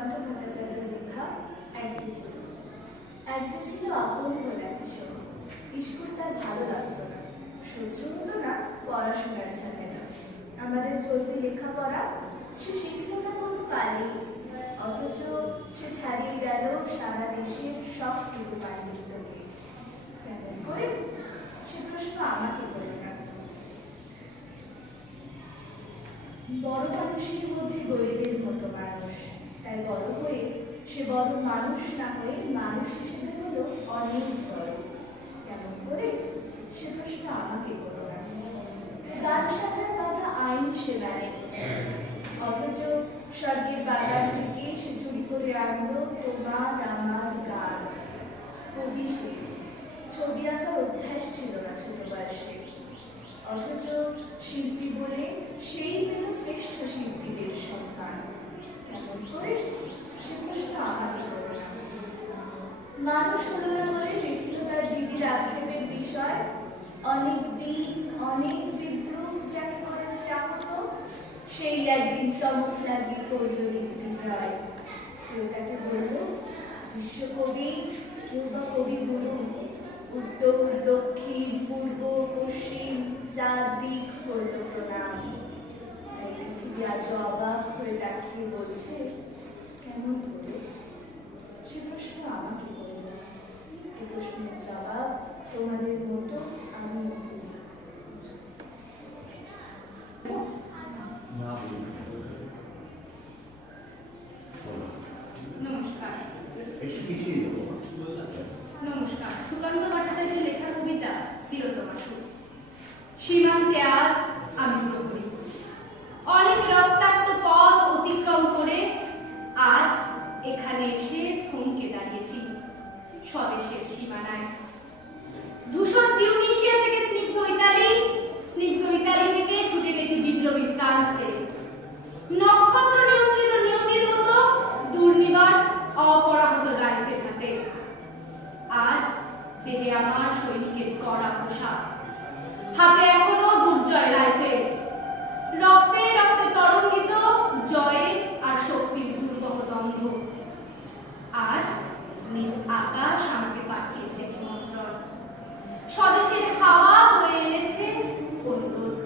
সুকান্ত ভট্টাচার্যের লেখা এক যে ছিল আপন হল এক স্কুল তার ভালো লাগতো না, সহ্য হতো না পড়াশোনার ঝামেলা। আমাদের চলতি লেখাপড়া সে শিখল না কোনো কালই, অথচ সে ছাড়িয়ে গেল সারা দেশের সবটুকু পাণ্ডিত্যকে। কেমন করে? সে প্রশ্ন আমাকে করে না। বড় মানুষের মধ্যে গরিবের মতো মানুষ, তাই বড় হয়ে সে বড় মানুষ না হয়ে মানুষ হিসেবে হলো অনেক বড়। কেমন করে? সে প্রশ্ন আমাকে করো না। গান শাখার কথা আইন সে মানে, অথচ স্বর্গের বাগান থেকে সে চুরি করে আনলো তোমার আমার গান। কবি সে, ছবি আঁকার অভ্যাস ছিল না ছোট বয়সে, অথচ শিল্পী বলে সেই পেল শ্রেষ্ঠ শিল্পীদের সম্মান। কেমন করে? সে প্রশ্ন আমাকে করো না। মানুষ হলো না বলে যে ছিল তার দিদির আক্ষেপের বিষয়, অনেক দিন অনেক বিদ্রোহ যাকে করেছে আহত, সেই একদিন চমক লাগিয়ে করল দিগ্বিজয়। কেউ তাকে বলল বিশ্বকবি, কেউ বা কবিগুরু। উত্তর দক্ষিণ পূর্ব পশ্চিম চারদিক করল প্রণাম। তাই পৃথিবী আজ অবাক হয়ে তাকিয়ে বলছে কেমন করে? সে প্রশ্ন আমাকে করল। এই প্রশ্নের জবাব তোমাদের মতো আমিও খুঁজি। নমস্কার। নমস্কার। সুকান্ত ভট্টাচার্যের লেখা কবিতা প্রিয়তমা সুর। সীমান্তে আজ আমি প্রহরী, অনেক রক্তাক্ত পথ অতিক্রম করে আজ এখানে এসে থমকে দাঁড়িয়েছি স্বদেশের সীমানায়। ধূসর তিউনিসিয়া থেকে স্নিগ্ধ ইতালি থেকে ছুটে গেছি বিপ্লবী ফ্রান্সে। নক্ষত্র নিয়ন্ত্রিত নিয়তির মতো দুর্নিবার অপরাহত রাইফেল হাতে। আজ দেহে আমার সৈনিকের কড়া পোশাক, হাতে এখনো দুর্জয় রাইফেল। রক্তে রক্তে তরঙ্গিত জয়ের আর শক্তির দুর্বহ দম্ভ। আজ নীল আকাশ আমাকে পাঠিয়েছে নিমন্ত্রণ, স্বদেশের হাওয়া বয়ে এনেছে অনুরোধ।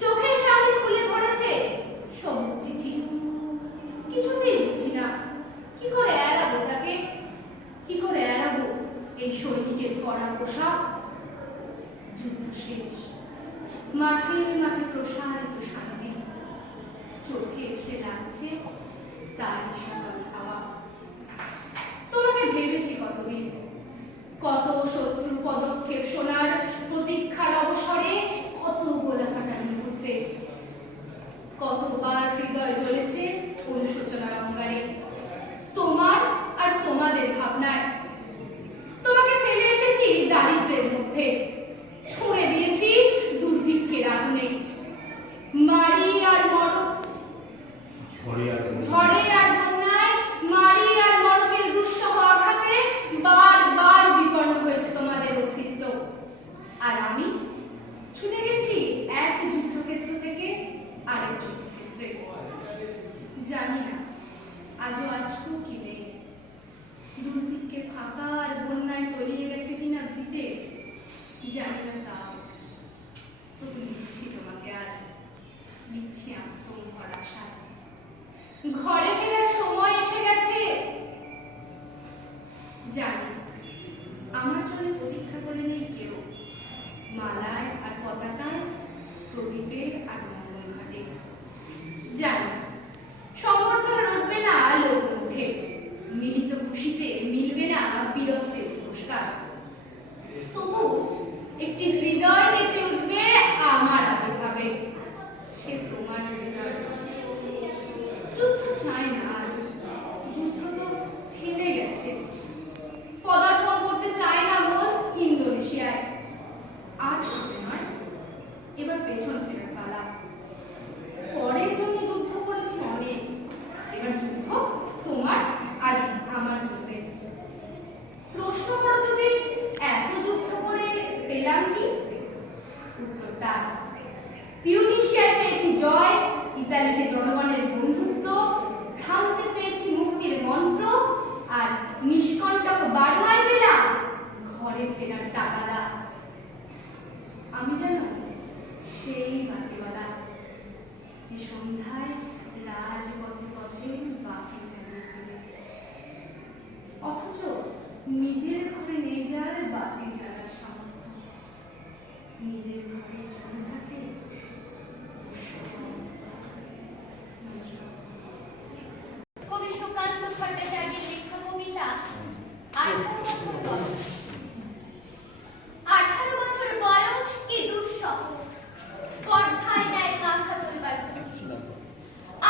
চোখের সামনে খুলে ধরেছে সবুজ চিঠি। কিছুতেই বুঝি না কি করে এড়াবো তাকে, কি করে এড়াবো এই সৈনিকের কড়া পোশাক। যুদ্ধ শেষ, মাঠে মাঠে প্রসারিত শান্তি, চোখে এসে লাগছে তারই শীতল হাওয়া। তোমাকে ভেবেছি কতদিন, কত শত্রু পদক্ষেপ শোনার প্রতীক্ষার অবসরে, কত গোলা ফাটার মুহূর্তে, কতবার হৃদয় জ্বলেছে অনুশোচনার অঙ্গারে তোমার আর তোমাদের ভাবনায়। তোমাকে ফেলে এসেছি দারিদ্র্যের মধ্যে, ছুঁড়ে দিয়েছি দুর্ভিক্ষের আগুনে। মারি আর মরক, ঝড়ে আর বন্যায়, মারি আর মরকের দুঃসহ আঘাতে বারবার বিপন্ন হয়েছে তোমাদের অস্তিত্ব। আর আমি ছুটে গেছি এক যুদ্ধক্ষেত্র থেকে আরেক যুদ্ধক্ষেত্রে। জানি না আজও আজকেও কি নেই, দুর্ভিক্ষে ফাঁকা আর বন্যায় তলিয়ে গেছে কিনা ভিতে জানি না। তাও তবু লিখছি তোমাকে আজ, লিখছি আত্মভরা সাজ। ঘরে ফেরার সময় এসে গেছে, জানি আমার জন্য প্রতীক্ষা করে নেই কেউ, মালায় আর পতাকায়, প্রদীপে আর মঙ্গল ঘাটে। জানি সমর্থন রটবে না লোক মুখে, মিলিত খুশিতে মিলবে না বীরত্বের পুরস্কার। তবু একটি হৃদয় নেচে উঠবে আমার আগে ভাবে, সে তোমার হৃদয়। যুদ্ধ চাই না আর, যুদ্ধ তো থেমে গেছে। পদার্পণ করতে চায় না মন ইন্দোনেশিয়ায়। আর সামনে নয়, এবার পেছন ফেরা পালা। পরের জন্য যুদ্ধ করেছি অনেক, এবার যুদ্ধ তোমার আর আমার যুদ্ধে। প্রশ্ন করো যদি এত যুদ্ধ করে পেলাম কি? উত্তরটা তিউনিসিয়ায় পেয়েছি জয়, ইতালিতে জনগণের বন্ধুত্ব, ফ্রান্সে পেয়েছি মন্ত্র আর নিষ্কণ্টক বারোয়ার বেলা ঘরে ফেরার টাকাদা। আমি যেন সেই বাতিওয়ালা যে সন্ধ্যায় রাজপথে পথে বাকি জ্বালিয়ে ফিরে, অথচ নিজের ঘরে নিয়ে যাওয়ার বাতি জ্বালার সামর্থ্য নিজের ঘরে চলে থাকে। কবি সুকান্ত ভট্টাচার্যের লেখা কবিতা 18 বছর বয়স। 18 বছর বয়স কি দুঃসহ, স্পর্ধায় নেয় মাথা তোলবার ঝুঁকি।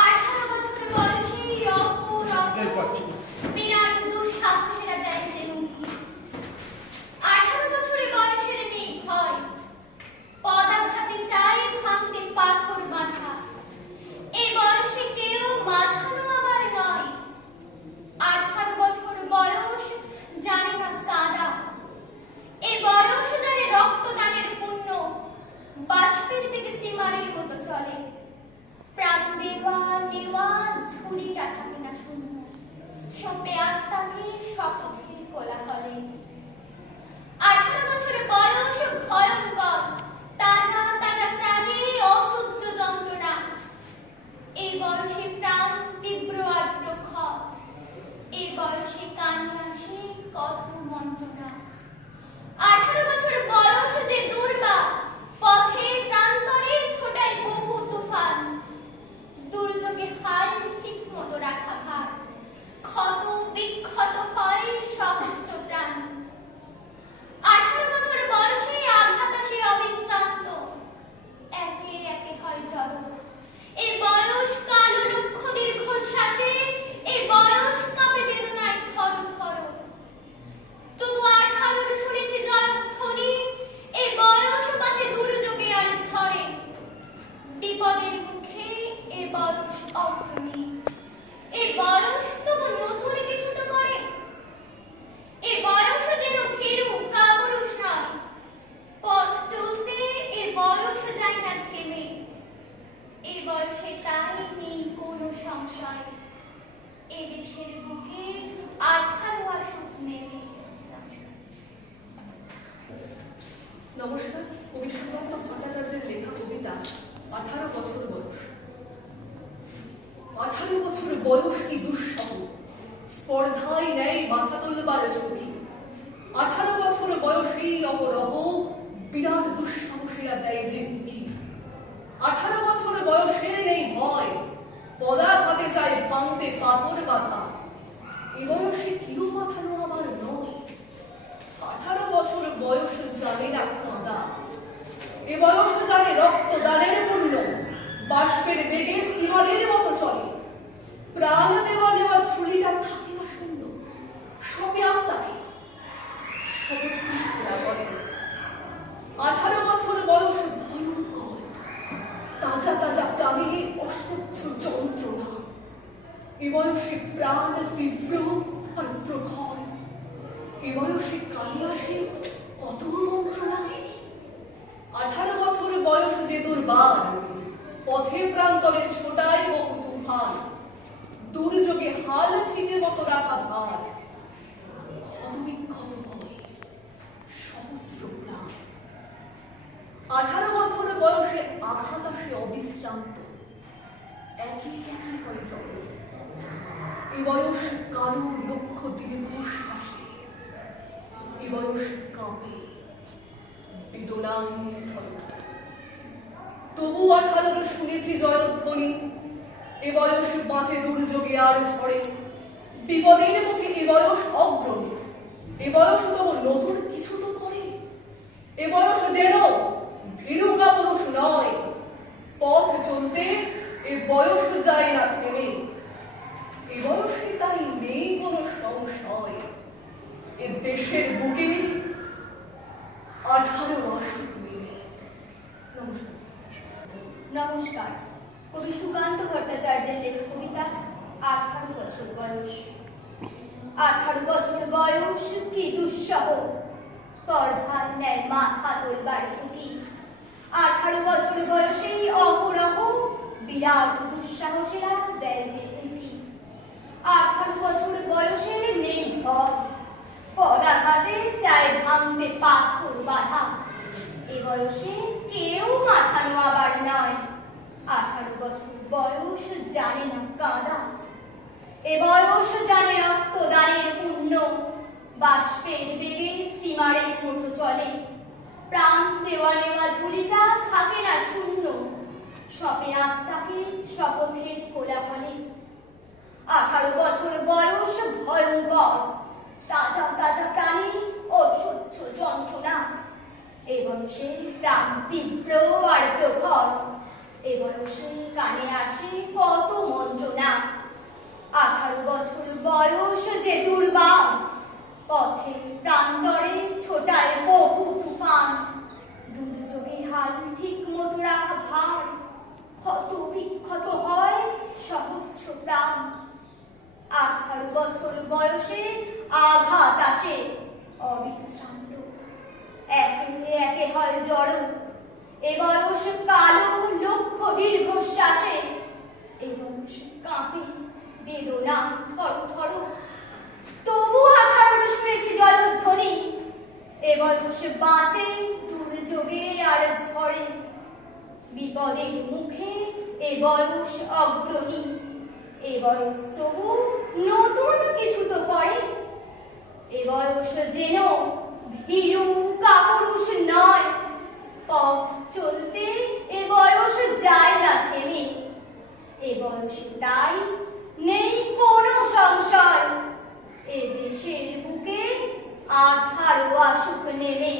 18 বছর বয়সেই বিরাট দুঃসাহসেরা দেয় যে হুমকি। 18 বছর বয়সের নেই ভয়, পদাঘাতে চাই ভাঙতে পাথর মাথা। এই বয়সে কেউ মাথানো আবার নয়। 18 বছর বয়স জানে না কাদা। এই বয়স জানে রক্তদানের পুণ্য বাষ্পের থেকে স্টিমারের মতো চলে। প্রাণ দেওয়া নেওয়া ঝুলিটা থাকে না শূন্য, সপে আত্মাকে শপথের কোলাহলে। 18 বছর বয়স ভয়ঙ্কর, তাজা তাজা প্রাণে অসহ্য যন্ত্রণা। এই বয়সে প্রাণ তীব্র আর প্রখর, এই বয়সে কানে আসে কত মন্ত্রণা। 18 বছর বয়স যে দুর্বার, পথে প্রান্তরে ছোটায় বহু তুফান। দুর্যোগে হাল ঠিক মতো রাখা ভার, ক্ষত বিক্ষত হয় সহস্র প্রাণ। 18 বছর বয়সে আঘাত আসে অবিশ্রান্ত, একে একে হয় জড়। এই বয়স কালো লক্ষ দীর্ঘশ্বাসে, এই বয়স কাঁপে বেদনায় থর থর। তবু 18 শুনেছি জয়ধ্বনি, এই বয়স বাঁচে দুর্যোগে আর ঝড়ে। বিপদের মুখে এ বয়স অগ্রণী, এ বয়স তবু নতুন কিছু তো করে। এ বয়স যেন ভীরু কাপুরুষ নয়, পথ চলতে এ বয়স যায় না থেমে। এ বয়সে তাই নেই কোনো সংশয়, এ দেশের বুকে 18 আসুক নেমে। নমস্কার। কবি সুকান্ত ভট্টাচার্যের লেখা কবিতা 18 বছর বয়স। 18 বছর বয়স কি দুঃসহ, স্পর্ধায় নেয় মাথা তোলবার ঝুঁকি। 18 বছর বয়সেই অহরহ বিরাট দুঃসাহসীরা দেয় যে হুমকি। 18 বছর বয়সের নেই ভয়, পদাঘাতে চায় ভাঙতে পাথর বাতা। এ বয়সে কেউ মাথানো আমার নয়। 18 বছর বয়স জানে না কাঁদা, এ বয়স জানে রক্তদানের পুণ্য বাষ্পের বেগে স্টিমারের মতো চলে। প্রাণ দেওয়া নেওয়া ঝুলিটা থাকে না শূন্য, সবে আত্মাকে শপথের কোলাহলে। 18 বছর বয়স ভয়ঙ্কর, তাজা তাজা প্রাণে অসহ্য যন্ত্রণা। এ বয়সে প্রাণ তীব্র আর প্রখর, এ বয়সে কানে আসে কত মন্ত্রণা। 18 বছর বয়স যে দুর্বার, পথে প্রান্তরে ছোটায় বহু তুফান। দুর্যোগে হাল ঠিকে মতো রাখা ভার, ক্ষত বিক্ষত হয় সহস্র প্রাণ। 18 বছর বয়সে আঘাত আসে অবিশ্রান্ত, একে একে হয় জড়। এ বয়স কালো লক্ষ দীর্ঘশ্বাসে, এ বয়স কাঁপে বেদনায় থর থর। তবু 18 শুনেছি জয়ধ্বনি, এ বয়স বাঁচে দুর্যোগে আর ঝড়ে। বিপদের মুখে এ বয়স অগ্রণী, এ বয়স তবু নতুন কিছু তো করে। এ বয়স যেন ভীরু কাপুরুষ নয়, পথ চলতে এ বয়স যায় না থেমে। এ বয়সে তাই নেই কোনো সংশয়, এ দেশের বুকে 18 আসুক নেমে। নমস্কার। নমস্কার। কবি সুকান্ত ভট্টাচার্যের লেখা কবিতা 18 বছর বয়স। 18 বছর বয়স কি দুঃসহ, স্পর্ধার নেয় মাথা তোলবার ঝুঁকি। 18 বছর বয়সেই অহরহ বিরাট দুঃসাহসেরা দেয় যে হুমকি। 18 বছর পদাঘাতে চায় ভাঙতে পাথর বাধা। এ বয়সে কেউ মাথা নোয়াবার নয়, 18 বছর বয়স জানে না কাঁদা। এ বয়স জানে রক্তদানের পুণ্য, বাষ্পের বেগে স্টিমারের মতো চলে। প্রাণ দেওয়া নেওয়া ঝুলিটা থাকে না শূন্য, সপে আত্মাকে শপথের কোলাহলে। 18 বছর বয়স ভয়ঙ্কর, তাজা তাজা প্রাণে অসহ্য যন্ত্রণা। এ বয়সে প্রাণ তীব্র আর প্রখর, এ বয়সে কানে আসে কত মন্ত্রণা। 18 বছর বয়স যে দুর্বার, পথে প্রান্তরে ছোটায় বহু তুফান। দুর্যোগে হাল ঠিক মতো রাখা ভার, ক্ষত বিক্ষত হয় সহস্র প্রাণ। 18 বছর বয়সে আঘাত আসে অবিশ্রান্ত, একে একে হয় জড়। এ বয়স কালো লক্ষ দীর্ঘশ্বাসে, এ বয়স কাঁপে বেদনা থর থর। তবু 18 শুনেছি জয়ধ্বনি, এ বয়স বাঁচে দুর্যোগে আর ঝড়ে। বিপদের মুখে এ বয়স অগ্রণী, এ বয়স তবু নতুন কিছু তো করে। এ বয়স যেন ভীরু কাপুরুষ নয়, পথ চলতে এ বয়স যায় না থেমে। এ বয়সে তাই নেই কোনো সংশয়, এ দেশের বুকে 18 আসুক নেমে।